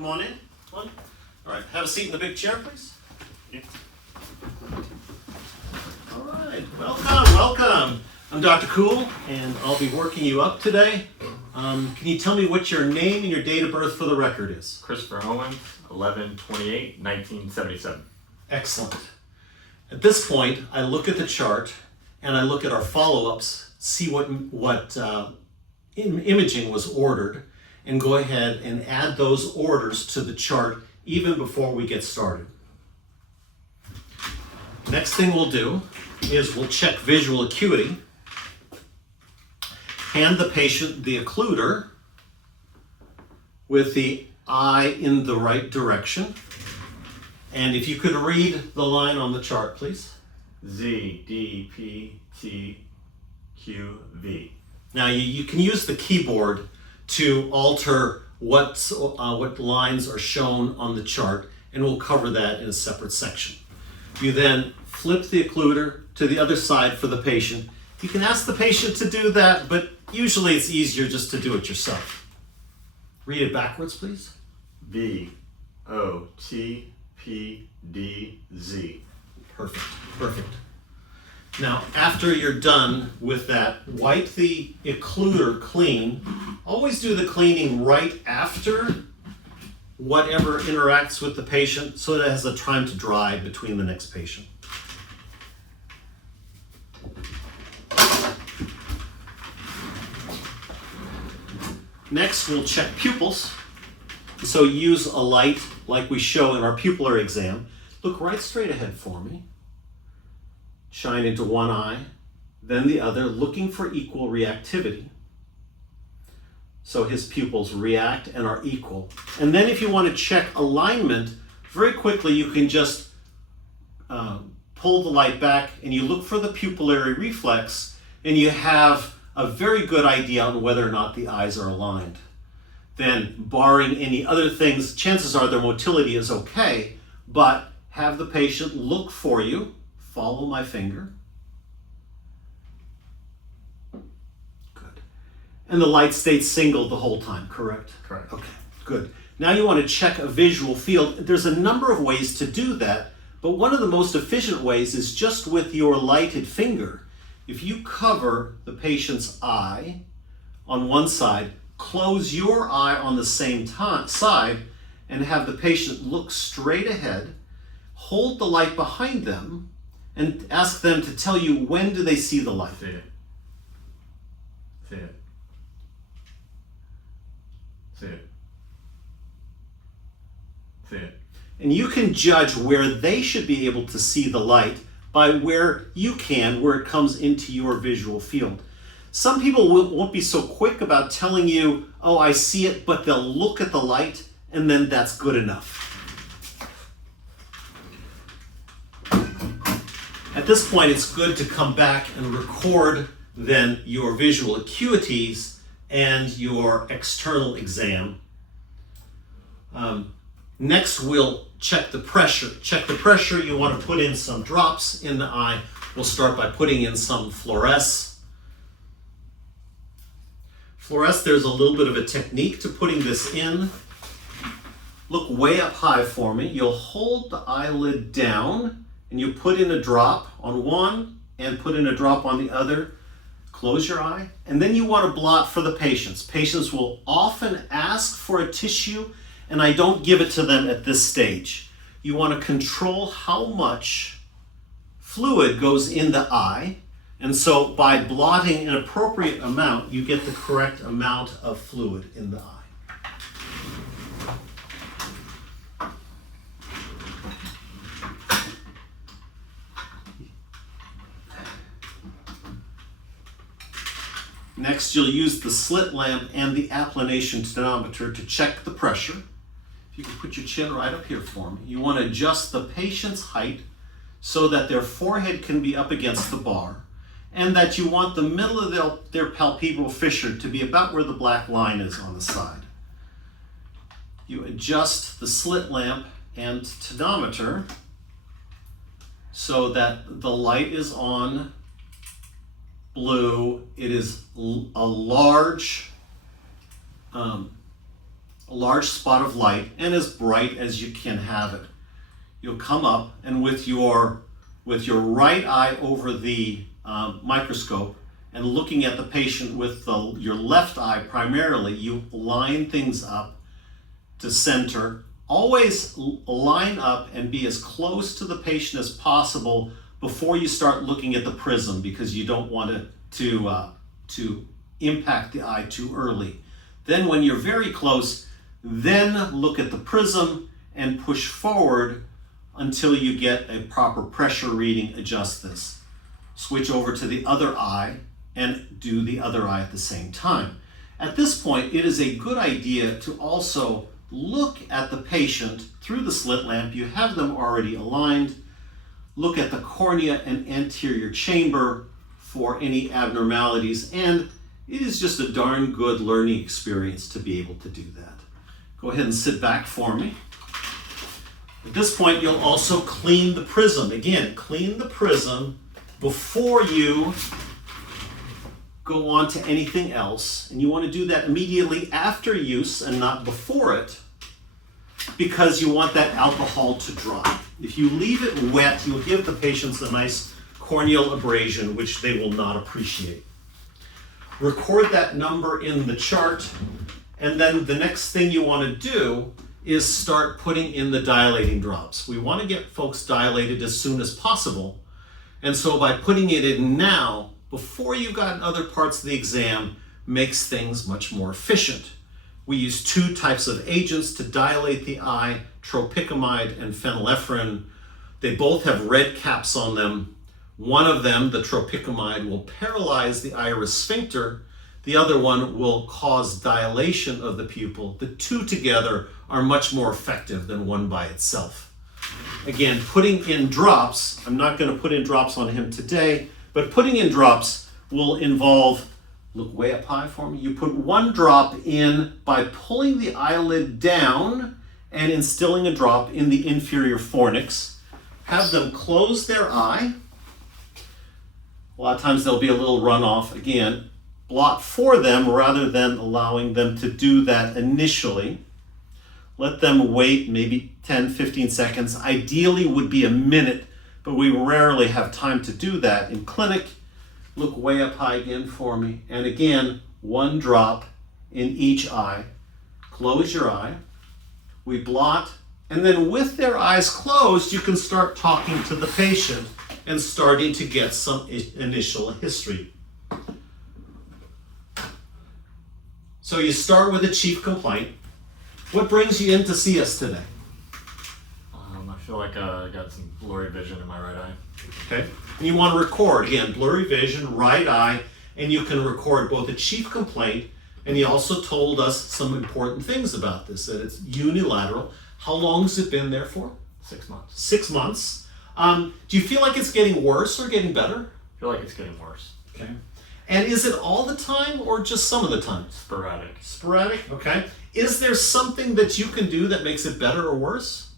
Come on in. Come on. All right, have a seat in the big chair, please. Yeah. All right, welcome. I'm Dr. Cool, and I'll be working you up today. Can you tell me what your name and your date of birth for the record is? Christopher Owens, 11/28/1977. Excellent. At this point, I look at the chart and I look at our follow-ups, see what imaging was ordered, and go ahead and add those orders to the chart even before we get started. Next thing we'll do is we'll check visual acuity, hand the patient the occluder with the eye in the right direction. And if you could read the line on the chart, please. Z, D, P, T, Q, V. Now you can use the keyboard to alter what lines are shown on the chart, and we'll cover that in a separate section. You then flip the occluder to the other side for the patient. You can ask the patient to do that, but usually it's easier just to do it yourself. Read it backwards, please. V, O, T, P, D, Z. Perfect. Now, after you're done with that, wipe the occluder clean. Always do the cleaning right after whatever interacts with the patient so that it has a time to dry between the next patient. Next, we'll check pupils. So use a light like we show in our pupillary exam. Look right straight ahead for me. Shine into one eye, then the other, looking for equal reactivity. So his pupils react and are equal. And then if you want to check alignment, very quickly you can just pull the light back and you look for the pupillary reflex, and you have a very good idea on whether or not the eyes are aligned. Then, barring any other things, chances are their motility is okay, but have the patient look for you. Follow my finger. Good. And the light stayed single the whole time, correct? Correct. Okay, good. Now you want to check a visual field. There's a number of ways to do that, but one of the most efficient ways is just with your lighted finger. If you cover the patient's eye on one side, close your eye on the same side, and have the patient look straight ahead, hold the light behind them, and ask them to tell you when do they see the light. See it. See it. See it. See it. And you can judge where they should be able to see the light by where you can, where it comes into your visual field. Some people won't be so quick about telling you, oh, I see it, but they'll look at the light, and then that's good enough. At this point, it's good to come back and record then your visual acuities and your external exam. Next, we'll check the pressure. Check the pressure. You want to put in some drops in the eye. We'll start by putting in some fluoresce. Fluoresce, there's a little bit of a technique to putting this in. Look way up high for me. You'll hold the eyelid down and you put in a drop on one and put in a drop on the other. Close your eye. And then you want to blot for the patients. Patients will often ask for a tissue, and I don't give it to them at this stage. You want to control how much fluid goes in the eye. And so by blotting an appropriate amount, you get the correct amount of fluid in the eye. Next, you'll use the slit lamp and the applanation tonometer to check the pressure. If you can put your chin right up here for me. You want to adjust the patient's height so that their forehead can be up against the bar, and that you want the middle of their palpebral fissure to be about where the black line is on the side. You adjust the slit lamp and tonometer so that the light is on blue. It is a large a large spot of light and as bright as you can have it. You'll come up and with your right eye over the microscope and looking at the patient with your left eye primarily, you line things up to center. Always line up and be as close to the patient as possible before you start looking at the prism, because you don't want it to impact the eye too early. Then when you're very close, then look at the prism and push forward until you get a proper pressure reading. Adjust this. Switch over to the other eye and do the other eye at the same time. At this point, it is a good idea to also look at the patient through the slit lamp. You have them already aligned. Look at the cornea and anterior chamber for any abnormalities, and it is just a darn good learning experience to be able to do that. Go ahead and sit back for me. At this point, you'll also clean the prism. Again, clean the prism before you go on to anything else, and you want to do that immediately after use and not before it, because you want that alcohol to dry. If you leave it wet, you'll give the patients a nice corneal abrasion, which they will not appreciate. Record that number in the chart, and then the next thing you want to do is start putting in the dilating drops. We want to get folks dilated as soon as possible, and so by putting it in now, before you've gotten other parts of the exam, makes things much more efficient. We use two types of agents to dilate the eye, tropicamide and phenylephrine. They both have red caps on them. One of them, the tropicamide, will paralyze the iris sphincter. The other one will cause dilation of the pupil. The two together are much more effective than one by itself. Again, putting in drops, I'm not going to put in drops on him today, but putting in drops will involve, look way up high for me, you put one drop in by pulling the eyelid down and instilling a drop in the inferior fornix. Have them close their eye. A lot of times there'll be a little runoff. Again, blot for them rather than allowing them to do that initially. Let them wait maybe 10, 15 seconds. Ideally would be a minute, but we rarely have time to do that in clinic. Look way up high again for me. And again, one drop in each eye. Close your eye. We blot. And then with their eyes closed, you can start talking to the patient and starting to get some initial history. So you start with a chief complaint. What brings you in to see us today? I feel like I got some blurry vision in my right eye. Okay. And you want to record, again, blurry vision, right eye, and you can record both a chief complaint, and he also told us some important things about this, that it's unilateral. How long has it been there for? 6 months. 6 months. Do you feel like it's getting worse or getting better? I feel like it's getting worse. Okay. And is it all the time or just some of the time? Sporadic. Sporadic, okay. Is there something that you can do that makes it better or worse?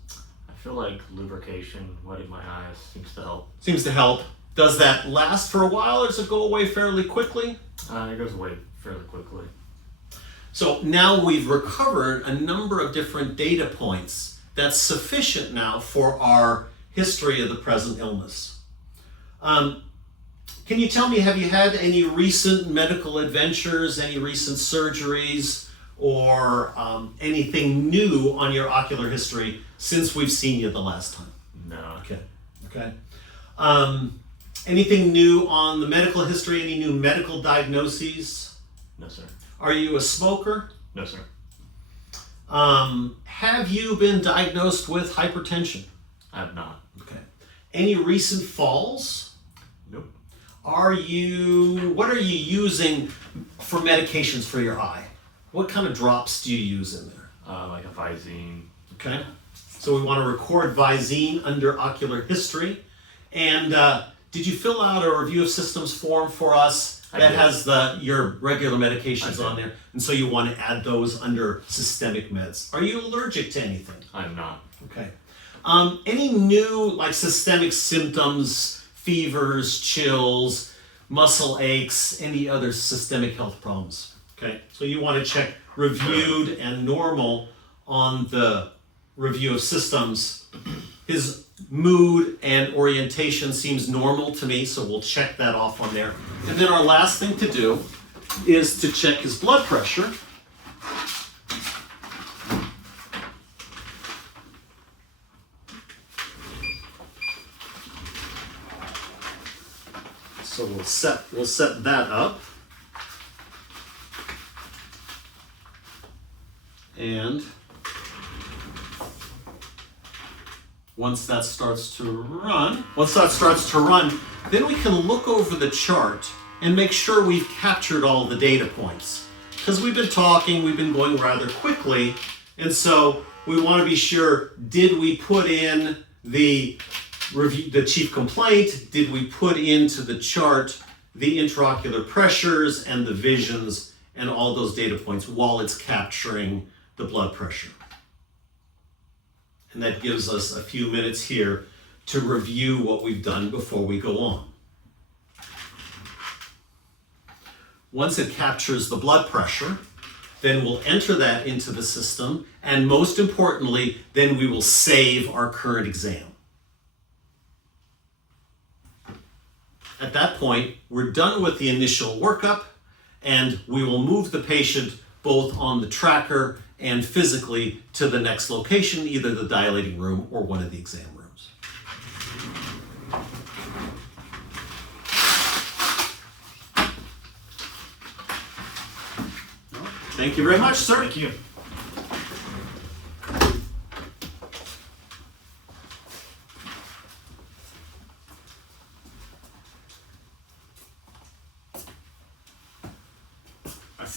I feel like lubrication, wetting my eyes, seems to help. Seems to help. Does that last for a while or does it go away fairly quickly? It goes away fairly quickly. So now we've recovered a number of different data points. That's sufficient now for our history of the present illness. Can you tell me, have you had any recent medical adventures, any recent surgeries, or anything new on your ocular history since we've seen you the last time? No. Okay. Anything new on the medical history? Any new medical diagnoses? No, sir. Are you a smoker? No, sir. Have you been diagnosed with hypertension? I have not. Okay. Any recent falls? Nope. What are you using for medications for your eye? What kind of drops do you use in there? Like a Visine. Okay. So we want to record Visine under ocular history. And did you fill out a review of systems form for us that has your regular medications on there? And so you want to add those under systemic meds. Are you allergic to anything? I'm not. Okay. Any new systemic symptoms, fevers, chills, muscle aches, any other systemic health problems? Okay. So you want to check reviewed and normal on the review of systems. His mood and orientation seems normal to me, so we'll check that off on there. And then our last thing to do is to check his blood pressure. So we'll set that up. And once that starts to run, then we can look over the chart and make sure we've captured all the data points. Because we've been going rather quickly, and so we want to be sure, did we put in the chief complaint? Did we put into the chart the intraocular pressures and the visions and all those data points while it's capturing the blood pressure? And that gives us a few minutes here to review what we've done before we go on. Once it captures the blood pressure, then we'll enter that into the system, and most importantly, then we will save our current exam. At that point, we're done with the initial workup, and we will move the patient both on the tracker and physically to the next location, either the dilating room or one of the exam rooms. Thank you very much, sir. Thank you.